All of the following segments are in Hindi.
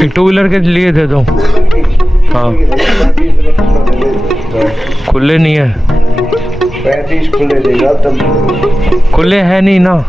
एक टू व्हीलर के लिए दे दो। हाँ खुले नहीं है, 35 खुले देगा तब। खुले है नहीं ना।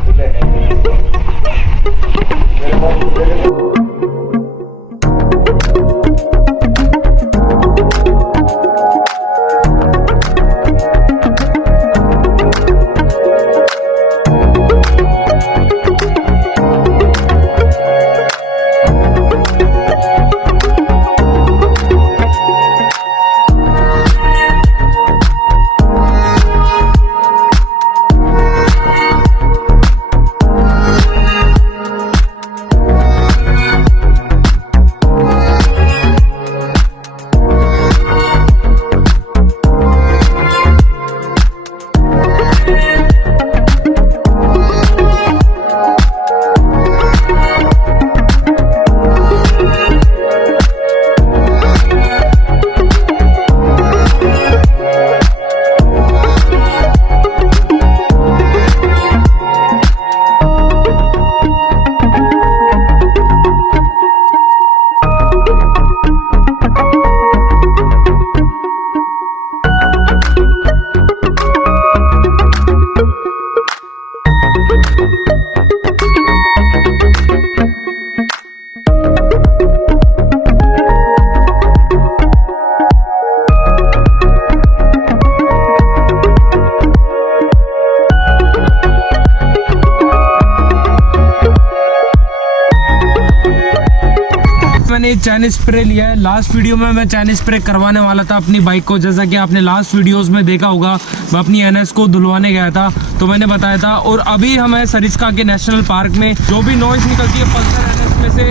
मैंने चैन स्प्रे लिया है। लास्ट वीडियो में मैं चैन स्प्रे करवाने वाला था अपनी बाइक को, जैसा कि आपने लास्ट वीडियोस में देखा होगा। मैं अपनी NS को धुलवाने गया था तो मैंने बताया था। और अभी हम हैं सरिस्का के नेशनल पार्क में। जो भी नॉइज़ निकलती है पल्सर NS में से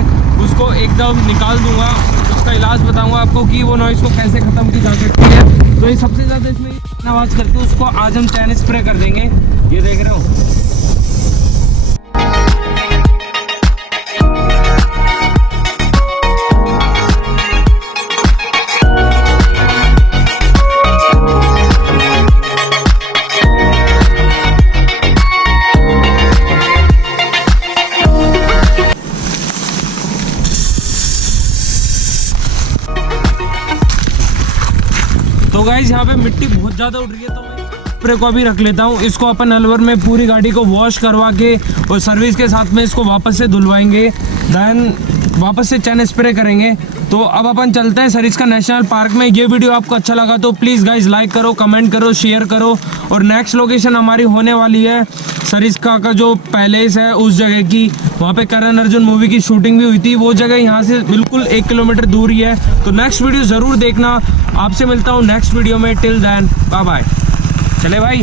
उसको एकदम निकाल दूंगा। उसका इलाज बताऊंगा आपको कि वो नॉइज़ को कैसे ख़त्म की जा सकती है। तो ये सबसे ज़्यादा इसमें आवाज़ करती है, उसको आज हम चैन स्प्रे कर देंगे। ये देख रहे हो। तो गाइस यहाँ पे मिट्टी बहुत ज़्यादा उड़ रही है, तो मैं स्प्रे को अभी रख लेता हूँ। इसको अपन अलवर में पूरी गाड़ी को वॉश करवा के और सर्विस के साथ में इसको वापस से धुलवाएंगे, देन वापस से चैन स्प्रे करेंगे। तो अब अपन चलते हैं सरिस्का नेशनल पार्क में। ये वीडियो आपको अच्छा लगा तो प्लीज़ गाइस लाइक करो, कमेंट करो, शेयर करो। और नेक्स्ट लोकेशन हमारी होने वाली है सरिस्का का जो पैलेस है उस जगह की। वहाँ पे करण अर्जुन मूवी की शूटिंग भी हुई थी। वो जगह यहाँ से बिल्कुल 1 किलोमीटर दूर ही है। तो नेक्स्ट वीडियो ज़रूर देखना। आपसे मिलता हूँ नेक्स्ट वीडियो में। Till then bye bye. चले भाई।